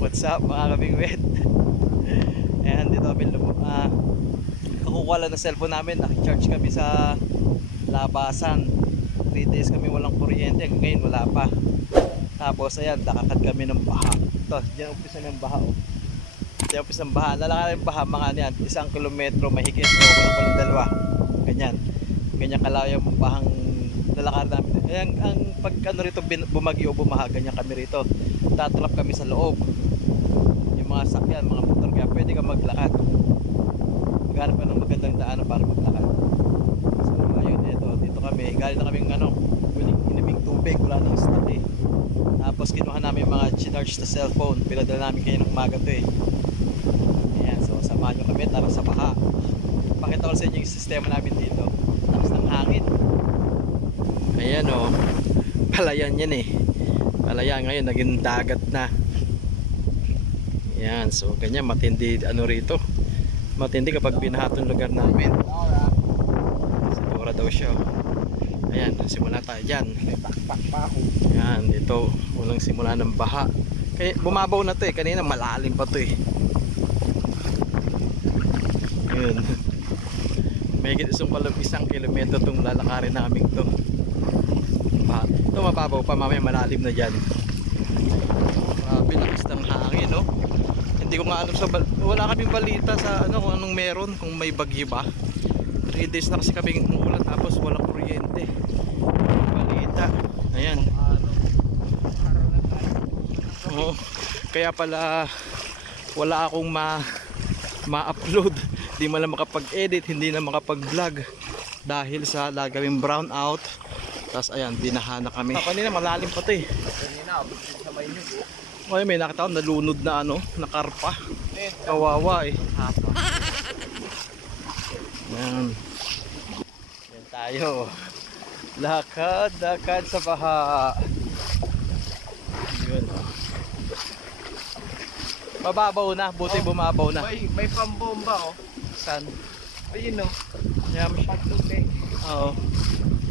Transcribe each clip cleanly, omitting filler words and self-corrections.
what's up mga kabingwit? Ayan, dito kami kakukuha lang ng cellphone namin. Nakicharge kami sa labasan. 3 days kami walang kuryente, ngayon wala pa. Tapos ayan, nakakad kami ng baha. Ito, dyan umpisa ng baha oh. Dyan umpisa ng baha. Lalakarin ng baha mga yan, 1 kilometro mahigit o walang dalawa. Ganyan. Ganyan kalayo yung bahang lalakar namin. Ayan, ang pag ano rito bumagyo o bumaha, ganyan kami rito. Tatrap kami sa loob. Yung mga sakyan, mga motor, kaya pwede ka maglakad. Maghanap ka ng magandang daanan para maglakad. So ayun, dito kami. Galing na kaming inaming tubig, wala nang stock eh. Tapos kinuha namin yung mga charge na cellphone. Pinadala namin kayo ng umaga to eh. Ayan, so samahan nyo kami, tara sa baha. Pakita ko sa inyo yung sistema namin dito. Tapos ng hangin. Ayan o, palayan yan eh. Palayan ngayon, naging dagat na. Ayan, so ganyan, matindi ano rito. Matindi kapag binahatong lugar namin. Sigura daw siya. Ayan, simula tayo dyan. Ayan, dito, unang simula ng baha. Kaya bumabaw na to eh, kanina malalim pa to eh. Ayan. May isang 1 kilometro itong lalakarin namin to. Ito mababaw pa, mamaya malalim na dyan. Grabe, lakas ng hangin no. Hindi ko nga alam wala kaming balita sa ano kung anong meron, kung may bagyo ba. 3 days na kasi kami umuulan tapos walang kuryente. Balita. Ayan. Oo. Kaya pala wala akong ma-upload. Hindi man lang makapag-edit, hindi na makapag-vlog dahil sa lagawing brown out. Tapos ayan, binaha na kami. Kanina malalim pa to eh. Kanina, sa may nyug. Ay, may nakita ko nalunod na ano, na karpa. Kawawa eh. Ayan. Ayan tayo. Lakad sa baha. Yun. Mababaw na, buti bumabaw na. May pambomba oh. Saan? Ayun oh. Ayan, Pagtubig. oo.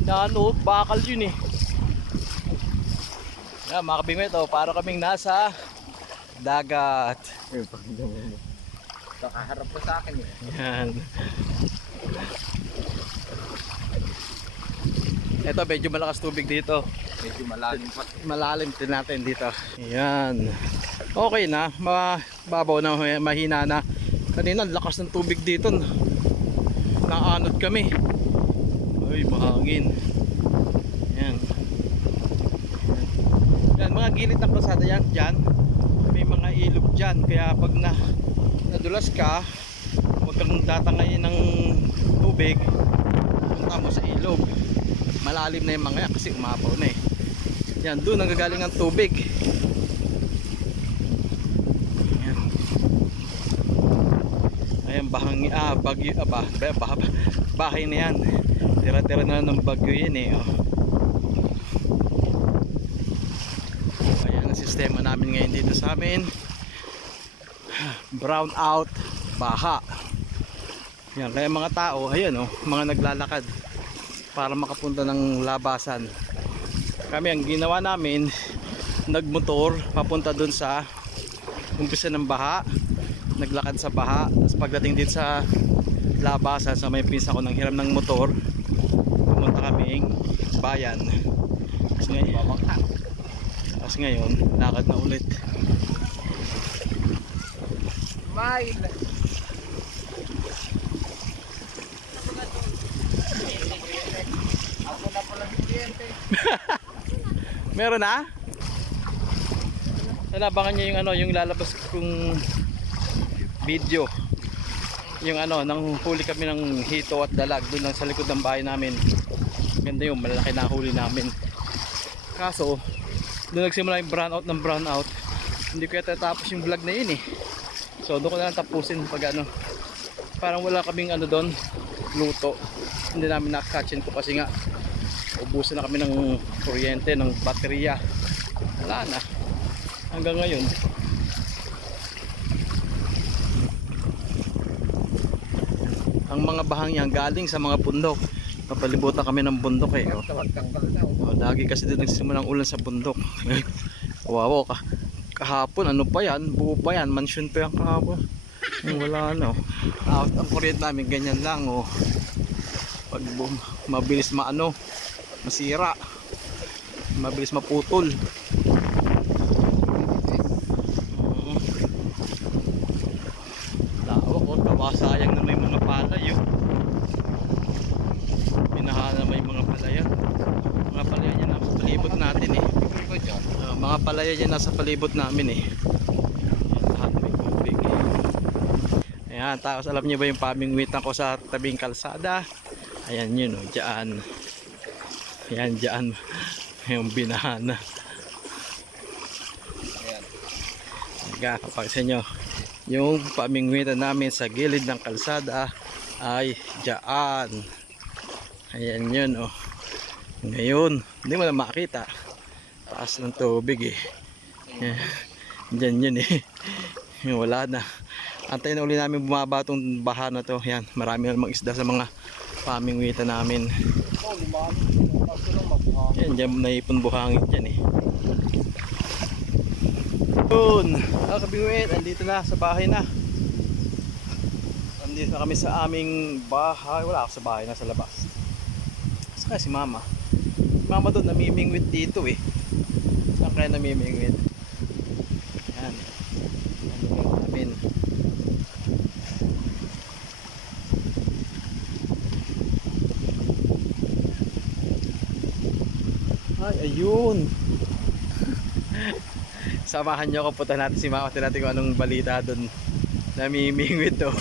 Ano, bakal yun eh. Ayan, mga kabingwit oh, para kaming nasa dagat. Nakaharap pa sa akin eh. Ayan. Ito, medyo malakas tubig dito. Medyo malalim pa. Malalim din natin dito. Ayan. Okay na, mababaw na, mahina na. Kanina, lakas ng tubig dito. Naanod kami. Ay, mahangin. Ayan. Yan, mga gilid ng kalsada yan, dyan. May mga ilog dyan. Kaya pag nadulas ka, huwag kang tatangayin ng tubig. Punta mo sa ilog. Malalim na yung mga yan kasi umapaw na eh. Yan, doon nanggagaling ang tubig. Ayan. Ayan, bahay na yan. Tira-tira na ng bagyo yan eh. Oh. Ayan ang sistema namin ngayon dito sa amin. Brown out, baha. Yan, kaya mga tao, ayan oh, mga naglalakad para makapunta ng labasan. Kami ang ginawa namin, nagmotor papunta dun sa umpisa ng baha, naglakad sa baha, tapos pagdating din sa labasan sa may pinsa ko nang hiram ng motor, pumunta kaming bayan. Tapos ngayon, lakad na ulit. Smile. Ako na pala ng kliyente. Meron na? Nalabangan niyo yung ano, yung lalabas kong video. Yung ano, nang huli kami ng hito at dalag doon lang sa likod ng bahay namin. Ganda yung malaki na huli namin. Kaso, doon nagsimula yung brown out ng brown out. Hindi ko yata tapos yung vlog na yun eh. So doon ko na lang tapusin pag ano. Parang wala kaming ano doon, luto. Hindi namin nakakatchin ko kasi nga ubusan na kami ng kuryente, ng baterya. Wala na. Hanggang ngayon. Ang mga bahang yan galing sa mga bundok. Napalibutan kami ng bundok eh. Oh. Lagi kasi din nagsimulang ulan sa bundok. Kawawa ka. Kahapon, ano pa yan? Buo pa yan. Mansion pa yan kahapon. Wala na. Out ang kuryente namin, ganyan lang. Oh. Pag mabilis masira. Mabilis maputol. Lawak oh, kawasayang na may mga palay oh. Pinahala may mga palaya. Mga palaya niya nasa palibot natin eh. Mga palaya niya nasa palibot namin eh. Ayan, lahat may tubig. Ayan, tapos alam niyo ba yung pamingwitan ko sa tabing kalsada? Ayan yun oh, dyan. Ayan dyan. Yung binahana. Ayan. Kapag sa inyo, yung pamingwitan namin sa gilid ng kalsada ay dyan. Ayan yun oh. Ngayon, hindi mo na makita. Taas ng tubig eh. Dyan yun eh. Wala na. Antayin na uli namin bumaba itong baha na to. Yan, marami na namang isda sa mga pamingwitan namin. Yan, dyan naipon buhangin dyan eh. Yun, kabingwit, andito na sa bahay na. Andito na kami sa aming bahay. Wala ako sa bahay, nasa labas. Saka si mama. Mama doon namimingwit dito eh. Saan kaya namimingwit? Yan. Ano namin. Ay, ayun. Samahan nyo ako, punta natin si mama. Tignan natin kung anong balita doon. Namimingwit to.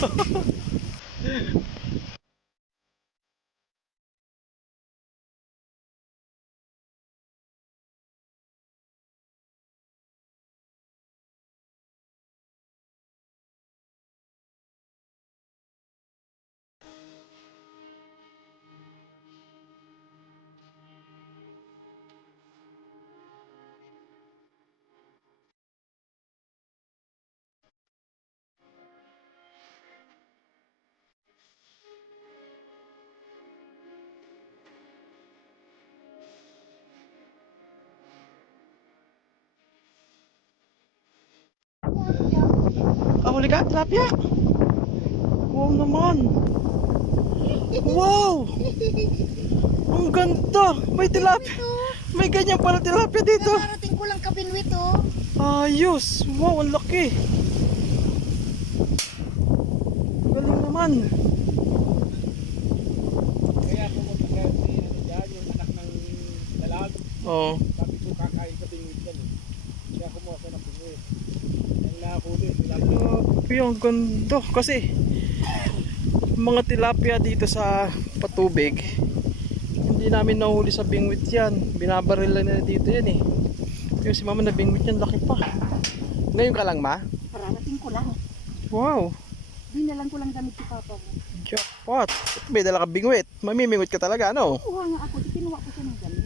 Huli ka, tilapia. Wow naman. Wow. Ang ganda. May tilapia. May ganyan pala tilapia dito. Narating ko lang kabinwit oh. Ayos. Wow, ang laki. Galing naman. Kaya pumunta kayo si dyan, yung anak ng dalag. Oo. Sabi ko kakain sa pingwit yan eh. Kaya kumuha sa ng pingwit. Yung nahuli, Tilapia, ang ganda. Kasi mga tilapia dito sa patubig, hindi namin nahuli sa bingwit yan. Binabaril lang nila dito yan eh. Yung si mama na bingwit yan, laki pa. Ngayon ka lang ma? Kararating ko lang. Wow. Dinalan ko lang gamit si papa mo. Jackpot. May dala ka bingwit. Mamimingwit ka talaga, ano? Kuha nga ako, kinuha ko siya ng gamit.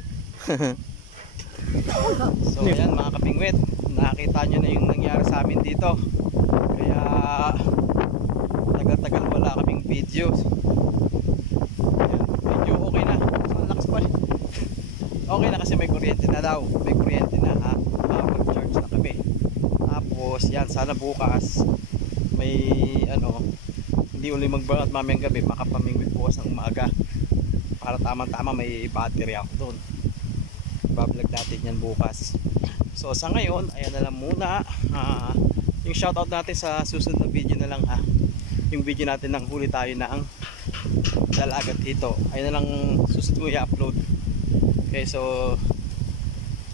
So yan mga kapingwit, nakakita nyo na yung nangyari sa amin dito. Kaya tagal-tagal wala kaming videos. Ayan, medyo okay na. Ang lakas pa. Okay na kasi may kuryente na daw. May kuryente na ha. Mag-charge na kami. Tapos yan, sana bukas may hindi uli magbalat mamayang gabi, makapamingwit bukas ng umaga. Para tamang-tama may battery ako doon. Bablog natin yan bukas. So sa ngayon, ayan na lang muna. Yung shoutout natin sa susunod na video na lang ha. Yung video natin nang huli tayo ng dalagat dito. Ayan na lang susunod ko i-upload. Okay, so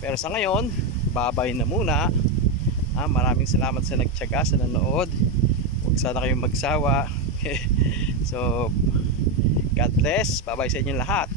pero sa ngayon, babay na muna. Maraming salamat sa nagtiyaga, sa nanood. Huwag sana kayong magsawa. So God bless. Bye bye sa inyo lahat.